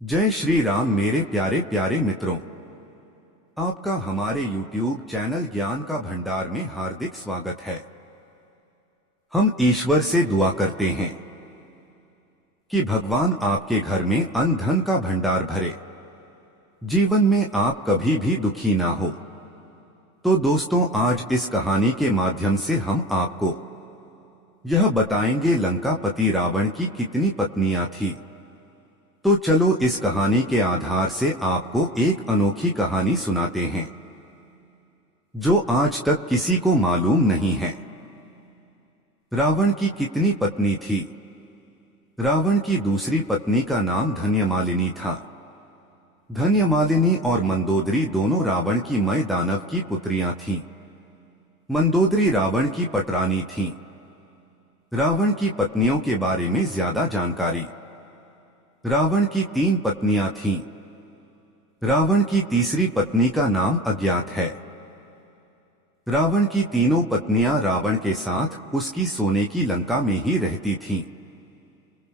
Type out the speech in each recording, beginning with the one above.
जय श्री राम मेरे प्यारे प्यारे मित्रों। आपका हमारे YouTube चैनल ज्ञान का भंडार में हार्दिक स्वागत है। हम ईश्वर से दुआ करते हैं कि भगवान आपके घर में अन्न धन का भंडार भरे, जीवन में आप कभी भी दुखी ना हो। तो दोस्तों, आज इस कहानी के माध्यम से हम आपको यह बताएंगे लंकापति रावण की कितनी पत्नियां थी। तो चलो इस कहानी के आधार से आपको एक अनोखी कहानी सुनाते हैं जो आज तक किसी को मालूम नहीं है। रावण की कितनी पत्नी थी? रावण की दूसरी पत्नी का नाम धन्यमालिनी था। धन्यमालिनी और मंदोदरी दोनों रावण की मय दानव की पुत्रियां थीं। मंदोदरी रावण की पटरानी थीं। रावण की पत्नियों के बारे में ज्यादा जानकारी। रावण की 3 पत्नियां थीं। रावण की तीसरी पत्नी का नाम अज्ञात है। रावण की तीनों पत्नियां रावण के साथ उसकी सोने की लंका में ही रहती थीं।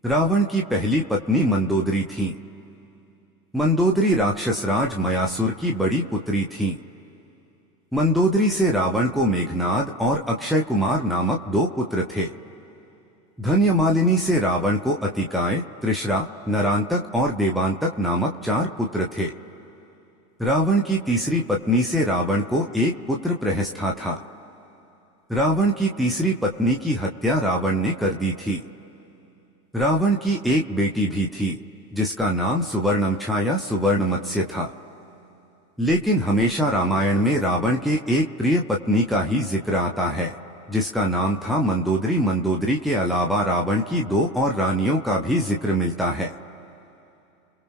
रावण की पहली पत्नी मंदोदरी थी। मंदोदरी राक्षसराज मयासुर की बड़ी पुत्री थी। मंदोदरी से रावण को मेघनाद और अक्षय कुमार नामक 2 पुत्र थे। धन्यमालिनी से रावण को अतिकाय, त्रिशरा, नरांतक और देवांतक नामक 4 पुत्र थे। रावण की तीसरी पत्नी से रावण को एक पुत्र प्रहस्था था। रावण की तीसरी पत्नी की हत्या रावण ने कर दी थी। रावण की एक बेटी भी थी जिसका नाम सुवर्णमछा या सुवर्णमत्स्य था। लेकिन हमेशा रामायण में रावण के एक प्रिय पत्नी का ही जिक्र आता है जिसका नाम था मंदोदरी। मंदोदरी के अलावा रावण की 2 और रानियों का भी जिक्र मिलता है।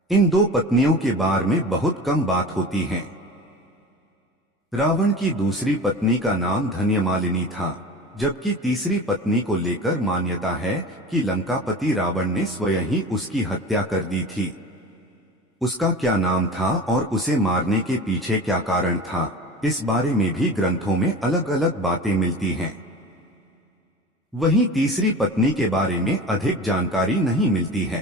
इन 2 पत्नियों के बारे में बहुत कम बात होती है। रावण की दूसरी पत्नी का नाम धन्यमालिनी था, जबकि तीसरी पत्नी को लेकर मान्यता है कि लंकापति रावण ने स्वयं ही उसकी हत्या कर दी थी। उसका क्या नाम था और उसे मारने के पीछे क्या कारण था, इस बारे में भी ग्रंथों में अलग अलग बातें मिलती हैं। वहीं तीसरी पत्नी के बारे में अधिक जानकारी नहीं मिलती है।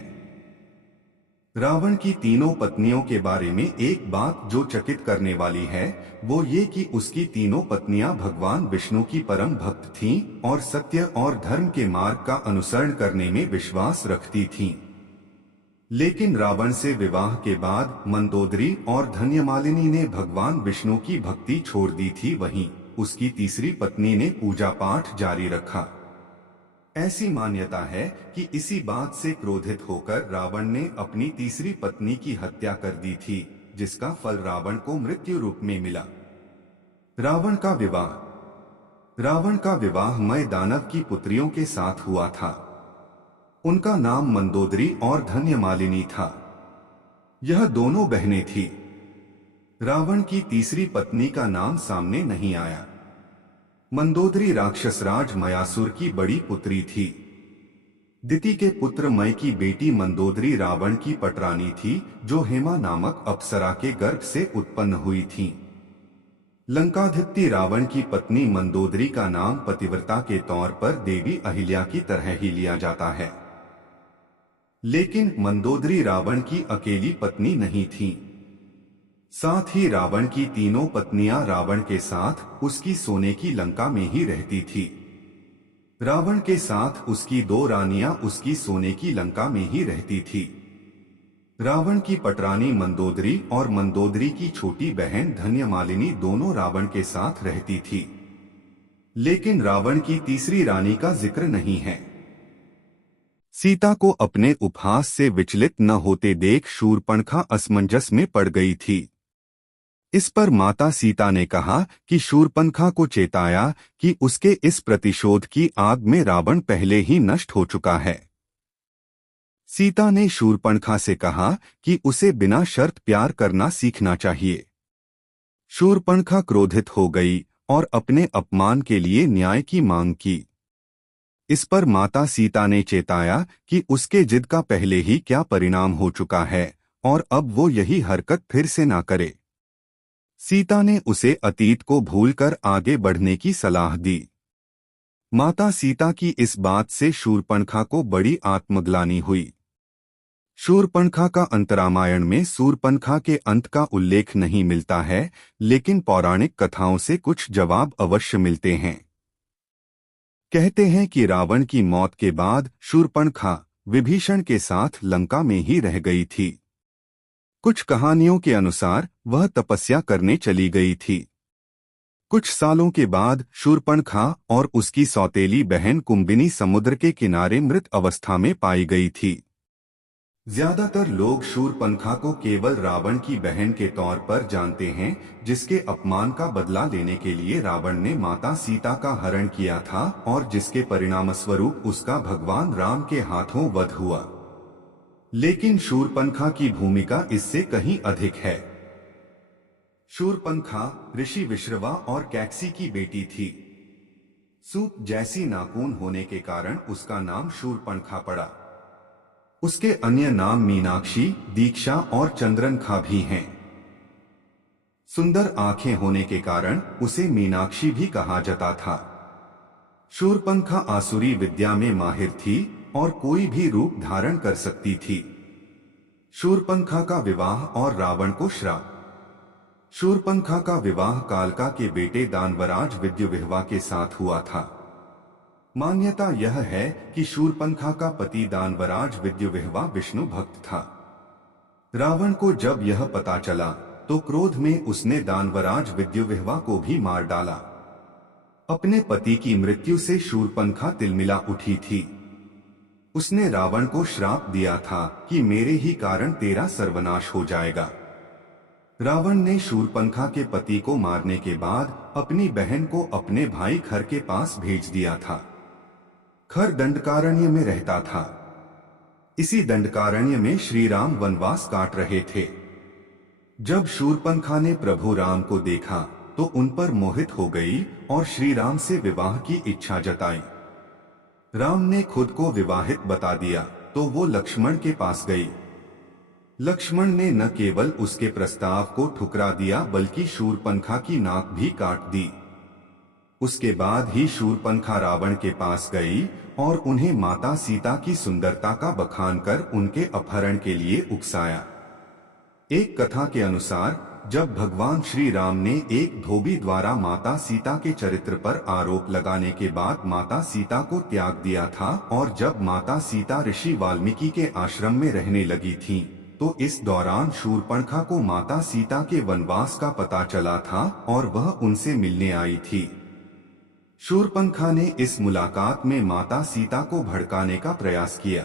रावण की तीनों पत्नियों के बारे में एक बात जो चकित करने वाली है वो ये कि उसकी तीनों पत्नियां भगवान विष्णु की परम भक्त थीं और सत्य और धर्म के मार्ग का अनुसरण करने में विश्वास रखती थीं। लेकिन रावण से विवाह के बाद मंदोदरी और धन्यमालिनी ने भगवान विष्णु की भक्ति छोड़ दी थी। वहीं उसकी तीसरी पत्नी ने पूजा पाठ जारी रखा। ऐसी मान्यता है कि इसी बात से क्रोधित होकर रावण ने अपनी तीसरी पत्नी की हत्या कर दी थी, जिसका फल रावण को मृत्यु रूप में मिला। रावण का विवाह। रावण का विवाह मय दानव की पुत्रियों के साथ हुआ था। उनका नाम मंदोदरी और धन्यमालिनी था। यह दोनों बहनें थीं। रावण की तीसरी पत्नी का नाम सामने नहीं आया। मंदोदरी राक्षसराज मयासुर की बड़ी पुत्री थी। दिति के पुत्र मय की बेटी मंदोदरी रावण की पटरानी थी, जो हेमा नामक अप्सरा के गर्भ से उत्पन्न हुई थी। लंकाधिपति रावण की पत्नी मंदोदरी का नाम पतिव्रता के तौर पर देवी अहिल्या की तरह ही लिया जाता है। लेकिन मंदोदरी रावण की अकेली पत्नी नहीं थी। साथ ही रावण की तीनों पत्नियां रावण के साथ उसकी सोने की लंका में ही रहती थी। रावण के साथ उसकी 2 रानियां उसकी सोने की लंका में ही रहती थी। रावण की पटरानी मंदोदरी और मंदोदरी की छोटी बहन धन्यमालिनी दोनों रावण के साथ रहती थी। लेकिन रावण की तीसरी रानी का जिक्र नहीं है। सीता को अपने उपहास से विचलित न होते देख शूर्पणखा असमंजस में पड़ गई थी। इस पर माता सीता ने कहा कि शूर्पणखा को चेताया कि उसके इस प्रतिशोध की आग में रावण पहले ही नष्ट हो चुका है। सीता ने शूर्पणखा से कहा कि उसे बिना शर्त प्यार करना सीखना चाहिए। शूर्पणखा क्रोधित हो गई और अपने अपमान के लिए न्याय की मांग की। इस पर माता सीता ने चेताया कि उसके जिद का पहले ही क्या परिणाम हो चुका है और अब वो यही हरकत फिर से ना करे। सीता ने उसे अतीत को भूलकर आगे बढ़ने की सलाह दी। माता सीता की इस बात से शूर्पणखा को बड़ी आत्मग्लानि हुई। शूर्पणखा का अंतरामायण में शूर्पणखा के अंत का उल्लेख नहीं मिलता है, लेकिन पौराणिक कथाओं से कुछ जवाब अवश्य मिलते हैं। कहते हैं कि रावण की मौत के बाद शूर्पणखा विभीषण के साथ लंका में ही रह गई थी। कुछ कहानियों के अनुसार वह तपस्या करने चली गई थी। कुछ सालों के बाद शूर्पणखा और उसकी सौतेली बहन कुंभिनी समुद्र के किनारे मृत अवस्था में पाई गई थी। ज्यादातर लोग शूर्पणखा को केवल रावण की बहन के तौर पर जानते हैं, जिसके अपमान का बदला लेने के लिए रावण ने माता सीता का हरण किया था और जिसके परिणामस्वरूप उसका भगवान राम के हाथों वध हुआ। लेकिन शूर्पणखा की भूमिका इससे कहीं अधिक है। शूर्पणखा ऋषि विश्रवा और कैकसी की बेटी थी। सूप जैसी नाखून होने के कारण उसका नाम शूर्पणखा पड़ा। उसके अन्य नाम मीनाक्षी, दीक्षा और चंद्रनखा भी हैं। सुंदर आंखें होने के कारण उसे मीनाक्षी भी कहा जाता था। शूर्पणखा आसुरी विद्या में माहिर थी और कोई भी रूप धारण कर सकती थी। शूर्पणखा का विवाह और रावण को श्राप। शूर्पणखा का विवाह कालका के बेटे दानवराज विद्युविह्वा के साथ हुआ था। मान्यता यह है कि शूर्पणखा का पति दानवराज विद्युविह्वा विष्णु भक्त था। रावण को जब यह पता चला तो क्रोध में उसने दानवराज विद्युविह्वा को भी मार डाला। अपने पति की मृत्यु से शूर्पणखा तिलमिला उठी थी। उसने रावण को श्राप दिया था कि मेरे ही कारण तेरा सर्वनाश हो जाएगा। रावण ने शूर्पणखा के पति को मारने के बाद अपनी बहन को अपने भाई खर के पास भेज दिया था। खर दंडकारण्य में रहता था। इसी दंडकारण्य में श्री राम वनवास काट रहे थे। जब शूर्पणखा ने प्रभु राम को देखा तो उन पर मोहित हो गई और श्री राम से विवाह की इच्छा जताई। राम ने खुद को विवाहित बता दिया तो वो लक्ष्मण के पास गई। लक्ष्मण ने न केवल उसके प्रस्ताव को ठुकरा दिया बल्कि शूर्पणखा की नाक भी काट दी। उसके बाद ही शूर्पणखा रावण के पास गई और उन्हें माता सीता की सुंदरता का बखान कर उनके अपहरण के लिए उकसाया। एक कथा के अनुसार जब भगवान श्री राम ने एक धोबी द्वारा माता सीता के चरित्र पर आरोप लगाने के बाद माता सीता को त्याग दिया था और जब माता सीता ऋषि वाल्मीकि के आश्रम में रहने लगी थीं, तो इस दौरान शूर्पणखा को माता सीता के वनवास का पता चला था और वह उनसे मिलने आई थी। शूर्पणखा ने इस मुलाकात में माता सीता को भड़काने का प्रयास किया।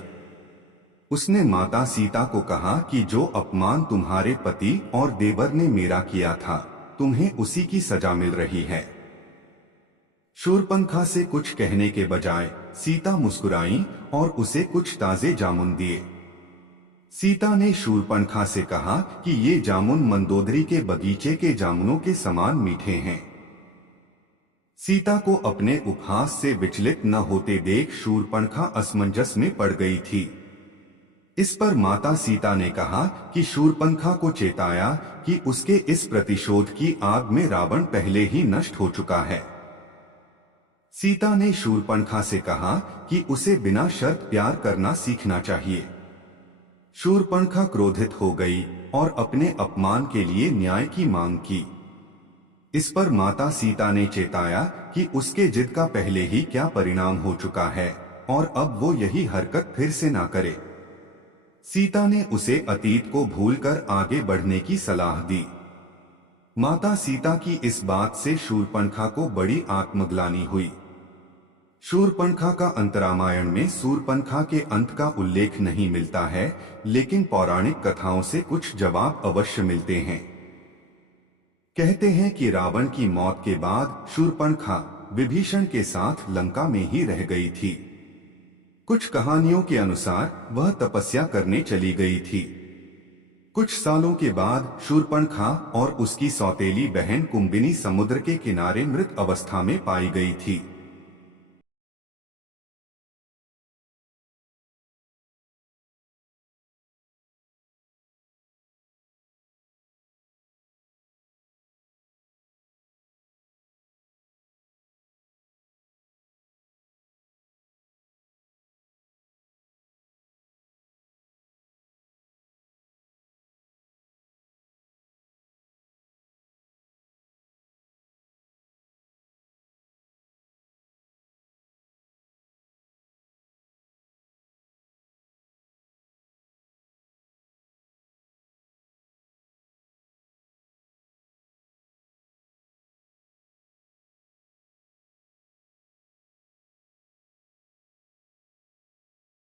उसने माता सीता को कहा कि जो अपमान तुम्हारे पति और देवर ने मेरा किया था, तुम्हें उसी की सजा मिल रही है। शूर्पणखा से कुछ कहने के बजाय सीता मुस्कुराई और उसे कुछ ताजे जामुन दिए। सीता ने शूर्पणखा से कहा कि ये जामुन मंदोदरी के बगीचे के जामुनों के समान मीठे हैं। सीता को अपने उपहास से विचलित न होते देख शूर्पणखा असमंजस में पड़ गई थी। इस पर माता सीता ने कहा कि शूर्पणखा को चेताया कि उसके इस प्रतिशोध की आग में रावण पहले ही नष्ट हो चुका है। सीता ने शूर्पणखा से कहा कि उसे बिना शर्त प्यार करना सीखना चाहिए। शूर्पणखा क्रोधित हो गई और अपने अपमान के लिए न्याय की मांग की। इस पर माता सीता ने चेताया कि उसके जिद का पहले ही क्या परिणाम हो चुका है और अब वो यही हरकत फिर से ना करे। सीता ने उसे अतीत को भूलकर आगे बढ़ने की सलाह दी। माता सीता की इस बात से शूर्पणखा को बड़ी आत्मग्लानि हुई। शूर्पणखा का अंतरामायण में शूर्पणखा के अंत का उल्लेख नहीं मिलता है, लेकिन पौराणिक कथाओं से कुछ जवाब अवश्य मिलते हैं। कहते हैं कि रावण की मौत के बाद शूर्पणखा विभीषण के साथ लंका में ही रह गई थी। कुछ कहानियों के अनुसार वह तपस्या करने चली गई थी। कुछ सालों के बाद शूर्पणखा और उसकी सौतेली बहन कुंभिनी समुद्र के किनारे मृत अवस्था में पाई गई थी।